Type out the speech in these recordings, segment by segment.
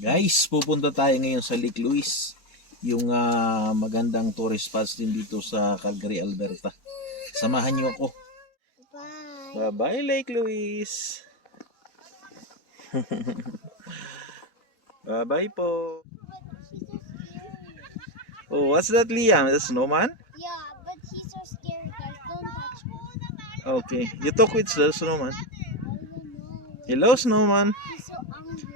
Guys, pupunta tayo ngayon sa Lake Louise, yung magandang tourist spots din dito sa Calgary, Alberta. Samahan niyo ako. Bye. Bye-bye, Lake Louise. Bye-bye po. Oh, what's that, Liam? The snowman? Yeah, but he's so scary, guys. Don't touch me. Okay, you talk with the snowman. I don't know. Hello, snowman. He's so angry.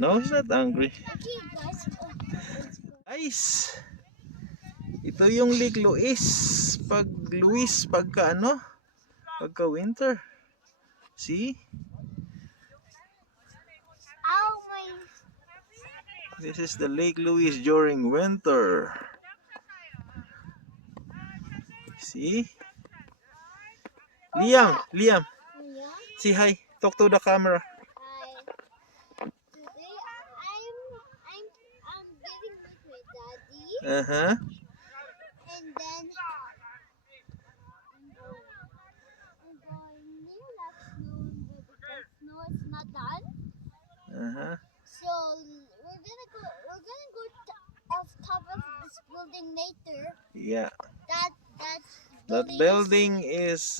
No, he's not angry. Okay, guys. Let's go. Guys, ito yung Lake Louise. Pagka winter. See? Ow, my. This is the Lake Louise during winter. See? Liam, Yeah? say hi. Talk to the camera. Hi. Today I'm getting with my daddy, Uh-huh. and then I'm going near that snow, but the snow is not done. Uh-huh. So we're gonna go off top of this building later. Yeah. That That building is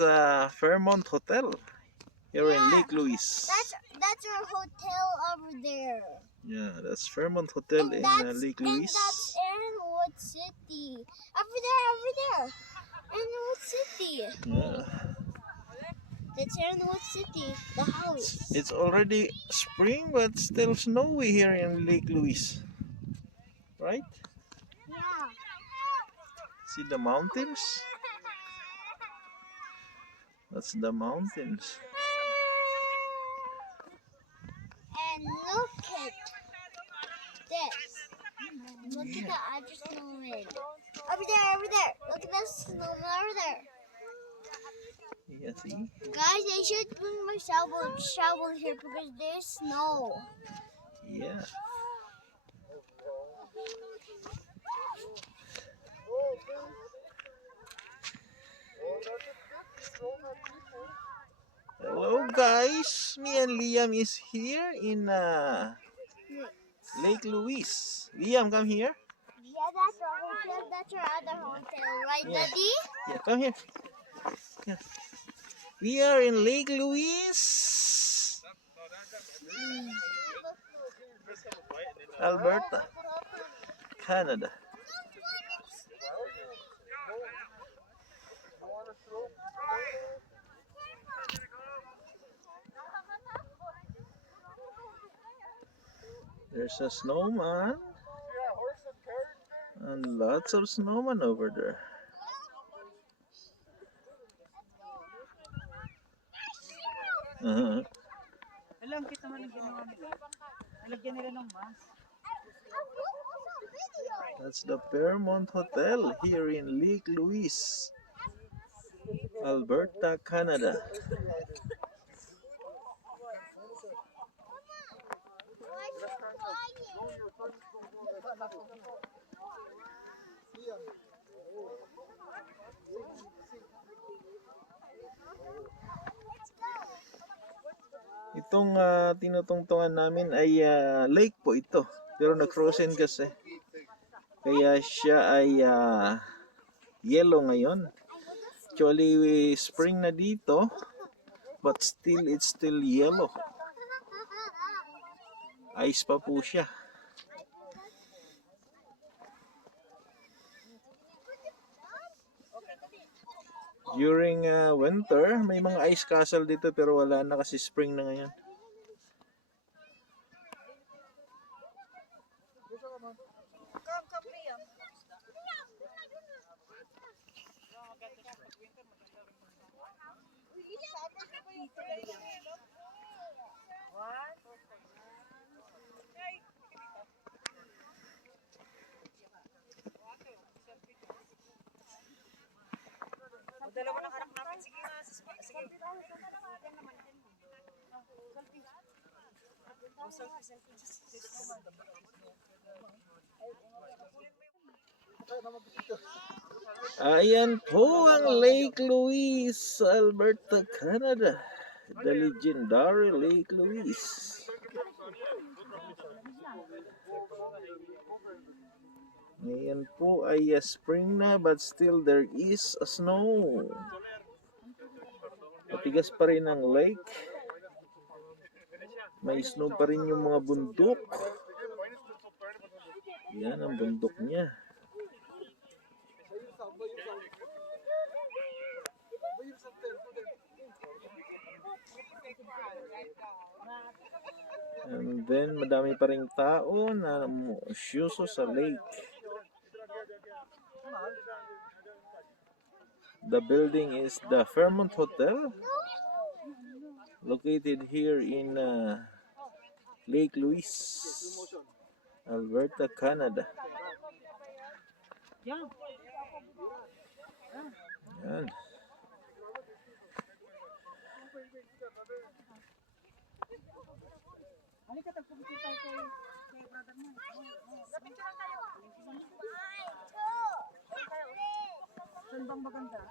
Fairmont Hotel here in Yeah. Lake Louise. That's our hotel over there. Yeah, that's Fairmont Hotel in Lake Louise. And that's Ironwood City. Over there. Ironwood City. Yeah. That's Ironwood City, the house. It's already spring, but still snowy here in Lake Louise. Right? Yeah. See the mountains? That's the mountains. And look at this. Look at the other snowman. Over there. Look at the snowman over there. Yeah, see? Guys, I should bring my shovel here because there's snow. Yeah. Hello guys, me and Liam is here in Lake Louise. Liam, come here. Yeah, that's our hotel. That's our other hotel, right, Yeah. Daddy? Yeah, come here. Yeah. We are in Lake Louise, Alberta, Canada. There's a snowman and lots of snowmen over there. Alam kita man ang ginawa nila. Nalagyan nila ng mask. That's the Fairmont Hotel here in Lake Louise, Alberta, Canada. Itong tinutungtungan namin ay lake po ito. Pero nag-frozen kasi. Kaya siya ay yellow ngayon. Actually, spring na dito. But still, it's still yellow. Ice pa po siya. During winter, may mga ice castle dito pero wala na kasi spring na ngayon. Dalawa ng anak namin. Sige na. Sige. Ayan po ang Lake Louise, Alberta, Canada. The legendary Lake Louise. Ngayon po ay spring na but still there is a snow. Matigas pa rin ang lake. May snow pa rin yung mga bundok. Yan ang bundok niya. And then madami pa ring tao na umusyoso sa lake. The building is the Fairmont Hotel, located here in Lake Louise, Alberta, Canada. Yan. Halika, tagpapicture tayo kay brother mo. Lapit ka lang tayo. Saan bang maganda? Ano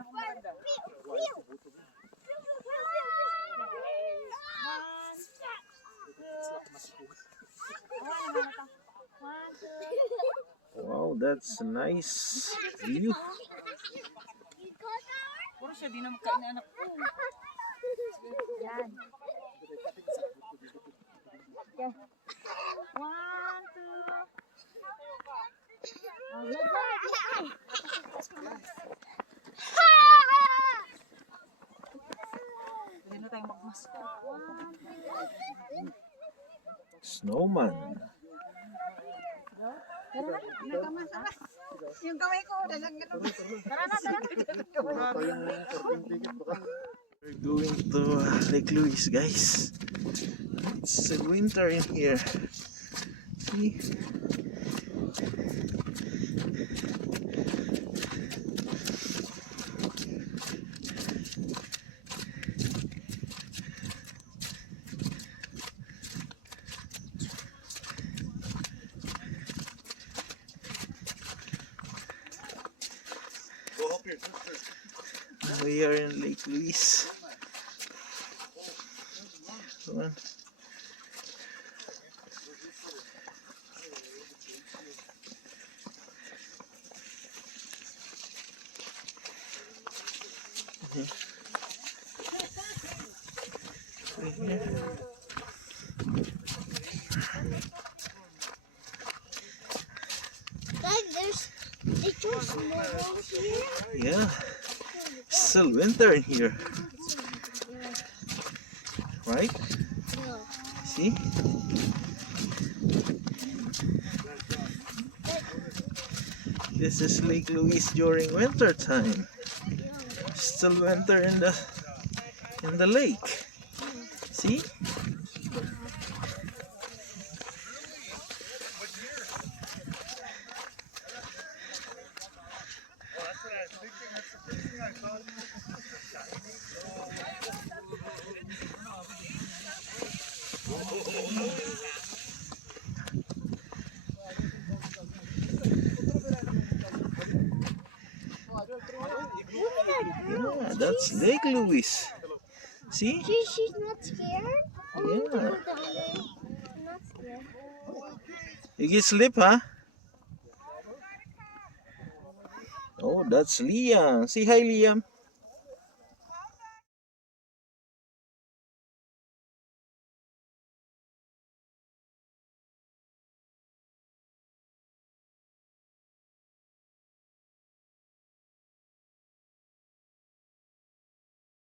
bang maganda? Wow, that's a nice view. Puro siya, di na magkain anak ko. Yan. Okay. 1, 2. Hindi na tayo magmasko. Snowman. Yung kamay ko, dalang gano'n. Tara na. We're going to Lake Louise, guys. It's winter in here. See? We are in Lake Louise. Come on. Right here. Guys, it's snow here. Yeah. Still winter in here. Right? No. See? This is Lake Louise during winter time. Still winter in the lake. See? Yeah, that's Lake Louise. See? She's not scared? Yeah. Go down there. I'm not scared. You get slip, huh? Oh, that's Liam. Say hi, Liam.